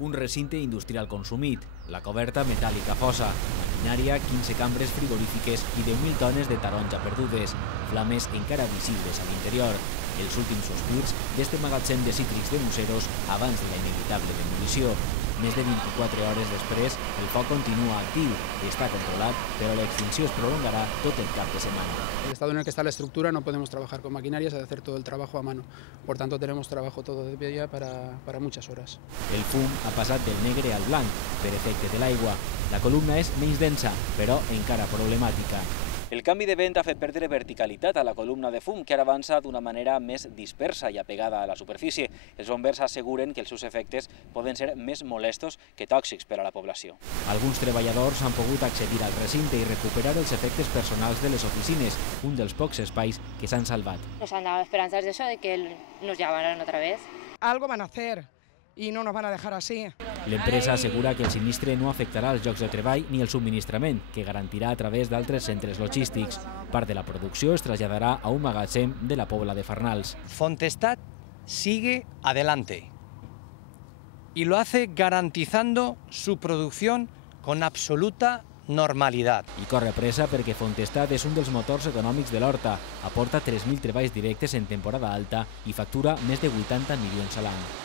Un recinte industrial consumit, la coberta metàl·lica fosa, maquinària, 15 cambres frigorífiques i 10.000 tones de taronja perdudes, flames encara visibles a l'interior. Els últims sospirs d'este magatzem de cítrics de Museros abans de la inevitable demolició. Més de 24 hores després, el foc continua actiu y está controlat, pero la extinció es prolongará tot el cap de semana. El estado en el que está la estructura no podemos trabajar con maquinaria, se ha de hacer todo el trabajo a mano. Por tanto, tenemos trabajo todo de pie para muchas horas. El fum ha passat del negre al blanc per efecte de l'aigua. La columna és menys densa, però encara problemàtica. El canvi de vent ha fet perdre verticalitat a la columna de fum, que ara avança d'una manera més dispersa i apegada a la superfície. Els bombers asseguren que els seus efectes poden ser més molestos que tòxics per a la població. Alguns treballadors han pogut accedir al recinte i recuperar els efectes personals de les oficines, un dels pocs espais que s'han salvat. Nos han dado esperanzas de eso, de que nos llamaran otra vez. Algo van a hacer y no nos van a dejar así. L'empresa assegura que el sinistre no afectarà els llocs de treball ni el subministrament, que garantirà a través d'altres centres logístics. Part de la producció es traslladarà a un magatzem de la Pobla de Farnals. Fontestad sigue adelante y lo hace garantizando su producción con absoluta normalidad. I corre pressa perquè Fontestad és un dels motors econòmics de l'Horta, aporta 3.000 treballs directes en temporada alta i factura més de 80 milions a l'any.